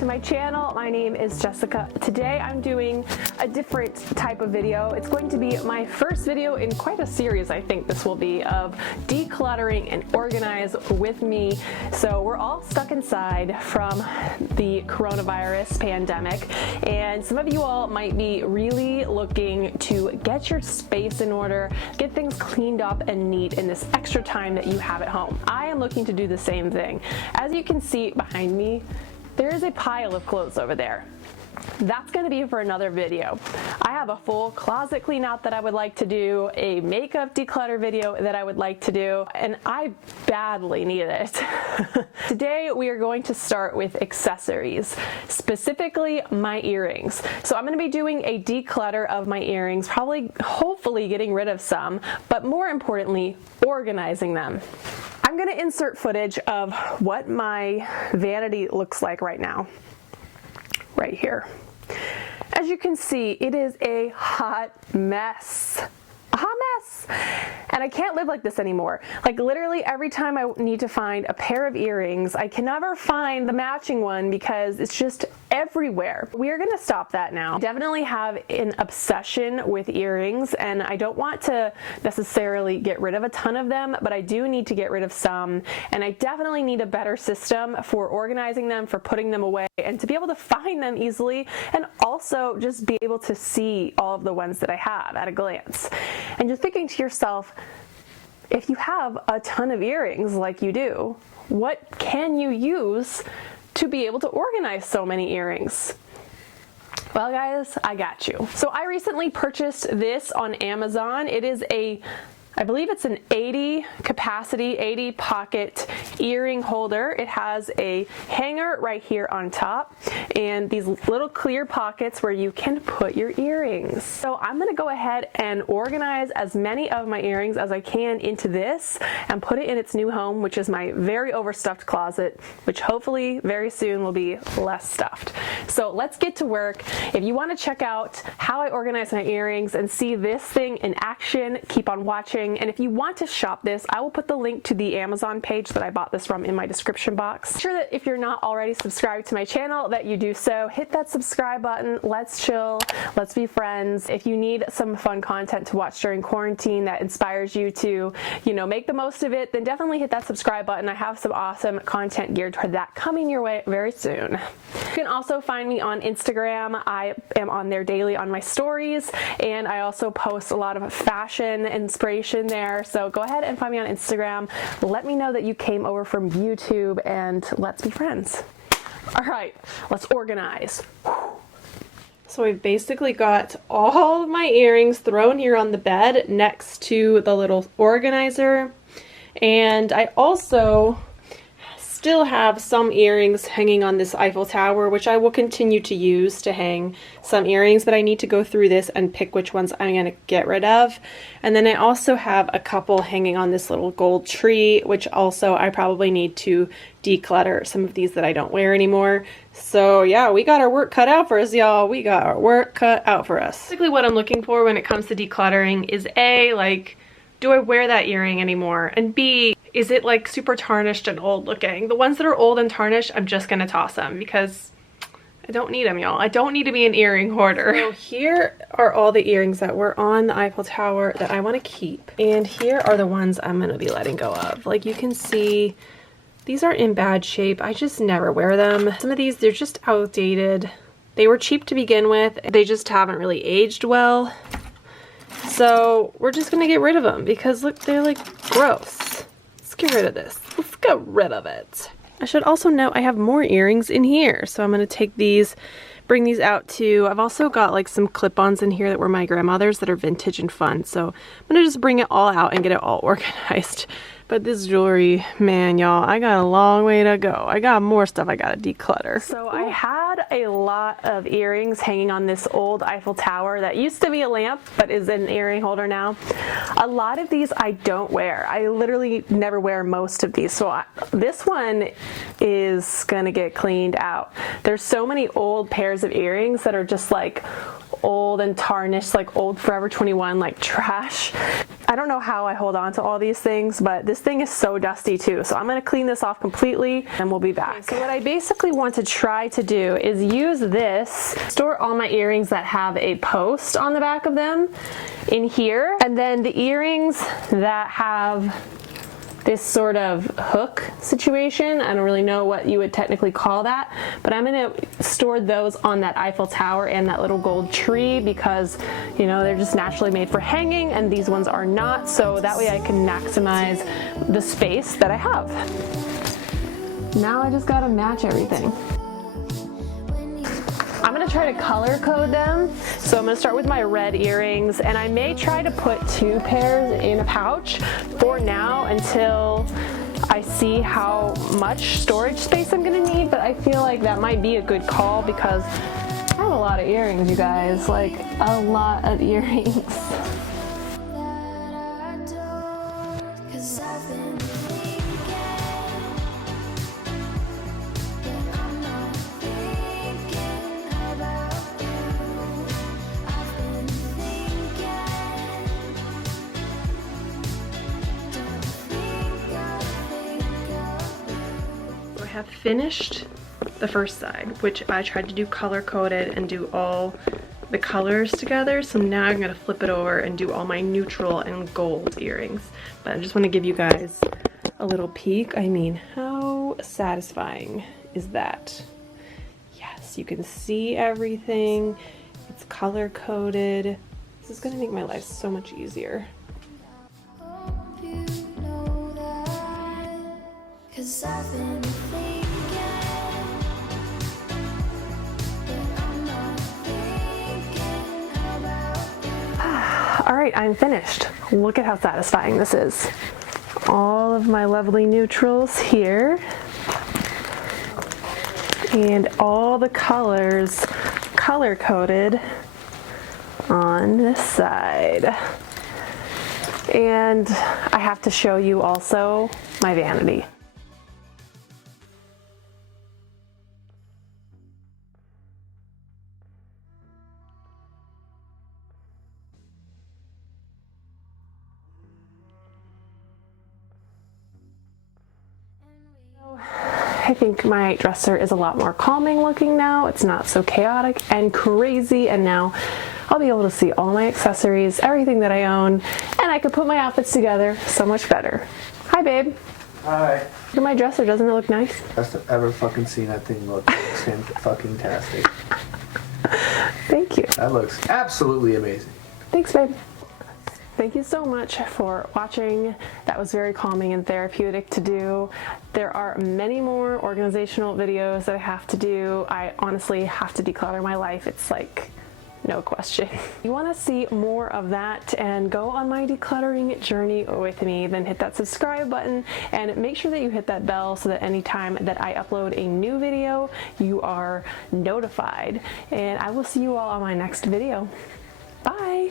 to my channel. My name is Jessica. Today I'm doing a different type of video. It's going to be my first video in quite a series, I think this will be, of decluttering and organize with me. So we're all stuck inside from the coronavirus pandemic, and some of you all might be really looking to get your space in order, get things cleaned up and neat in this extra time that you have at home. I am looking to do the same thing. As you can see behind me, there is a pile of clothes over there. That's going to be for another video. I have a full closet clean out that I would like to do, a makeup declutter video that I would like to do, and I badly need it. Today we are going to start with accessories, specifically my earrings. So I'm going to be doing a declutter of my earrings, hopefully getting rid of some, but more importantly, organizing them. I'm going to insert footage of what my vanity looks like right now. Right here. As you can see, it is a hot mess. A hot mess. And I can't live like this anymore. Like literally every time I need to find a pair of earrings, I can never find the matching one because it's just everywhere. We are going to stop that now. I definitely have an obsession with earrings, and I don't want to necessarily get rid of a ton of them, but I do need to get rid of some, and I definitely need a better system for organizing them, for putting them away, and to be able to find them easily, and also just be able to see all of the ones that I have at a glance. And you're thinking to yourself, if you have a ton of earrings like you do, what can you use to be able to organize so many earrings? Well guys, I got you. So I recently purchased this on Amazon. It is I believe it's an 80 capacity, 80 pocket earring holder. It has a hanger right here on top and these little clear pockets where you can put your earrings. So I'm gonna go ahead and organize as many of my earrings as I can into this and put it in its new home, which is my very overstuffed closet, which hopefully very soon will be less stuffed. So let's get to work. If you wanna check out how I organize my earrings and see this thing in action, keep on watching. And if you want to shop this, I will put the link to the Amazon page that I bought this from in my description box. Make sure that if you're not already subscribed to my channel that you do so. Hit that subscribe button. Let's chill. Let's be friends. If you need some fun content to watch during quarantine that inspires you to, make the most of it, then definitely hit that subscribe button. I have some awesome content geared toward that coming your way very soon. You can also find me on Instagram. I am on there daily on my stories, and I also post a lot of fashion inspiration there. So go ahead and find me on Instagram. Let me know that you came over from YouTube, and let's be friends. All right, let's organize. So we've basically got all of my earrings thrown here on the bed next to the little organizer. And I also still have some earrings hanging on this Eiffel Tower, which I will continue to use to hang some earrings, but I need to go through this and pick which ones I'm going to get rid of. And then I also have a couple hanging on this little gold tree, which also I probably need to declutter some of these that I don't wear anymore. So yeah, we got our work cut out for us, y'all. We got our work cut out for us. Basically what I'm looking for when it comes to decluttering is A, like, do I wear that earring anymore? And B, is it like super tarnished and old looking? The ones that are old and tarnished, I'm just gonna toss them because I don't need them, y'all. I don't need to be an earring hoarder. So here are all the earrings that were on the Eiffel Tower that I wanna keep. And here are the ones I'm gonna be letting go of. Like you can see, these are in bad shape. I just never wear them. Some of these, they're just outdated. They were cheap to begin with. They just haven't really aged well. So we're just gonna get rid of them because look, they're like gross. Let's get rid of this. Let's get rid of it. I should also note I have more earrings in here. So I'm gonna take these, bring these out too. I've also got like some clip-ons in here that were my grandmother's that are vintage and fun. So I'm gonna just bring it all out and get it all organized. But this jewelry, man, y'all, I got a long way to go. I got more stuff I gotta declutter. So I had a lot of earrings hanging on this old Eiffel Tower that used to be a lamp, but is an earring holder now. A lot of these I don't wear. I literally never wear most of these. So this one is gonna get cleaned out. There's so many old pairs of earrings that are just like old and tarnished, like old Forever 21, like trash. I don't know how I hold on to all these things, but this thing is so dusty too. So I'm gonna clean this off completely and we'll be back. Okay, so what I basically want to try to do is use this, store all my earrings that have a post on the back of them in here. And then the earrings that have this sort of hook situation, I don't really know what you would technically call that, but I'm gonna store those on that Eiffel Tower and that little gold tree because, you know, they're just naturally made for hanging and these ones are not, so that way I can maximize the space that I have. Now I just gotta match everything. I'm gonna try to color code them. So I'm gonna start with my red earrings and I may try to put 2 pairs in a pouch for now until I see how much storage space I'm gonna need, but I feel like that might be a good call because I have a lot of earrings, you guys, like a lot of earrings. Have finished the first side, which I tried to do color coded and do all the colors together. So now I'm gonna flip it over and do all my neutral and gold earrings. But I just want to give you guys a little peek. I mean, how satisfying is that? Yes, you can see everything. It's color coded. This is gonna make my life so much easier. 'Cause I've been thinking, but I'm not thinking about you. All right, I'm finished. Look at how satisfying this is. All of my lovely neutrals here. And all the colors color coded on this side. And I have to show you also my vanity. I think my dresser is a lot more calming looking now. It's not so chaotic and crazy, and now I'll be able to see all my accessories, everything that I own, and I could put my outfits together so much better. Hi, babe. Hi. Look at my dresser. Doesn't it look nice? Best I've ever fucking seen that thing look. Fucking tastic. Thank you. That looks absolutely amazing. Thanks, babe. Thank you so much for watching. That was very calming and therapeutic to do. There are many more organizational videos that I have to do. I honestly have to declutter my life. It's like, no question. If you want to see more of that and go on my decluttering journey with me, then hit that subscribe button and make sure that you hit that bell so that anytime that I upload a new video, you are notified. And I will see you all on my next video. Bye.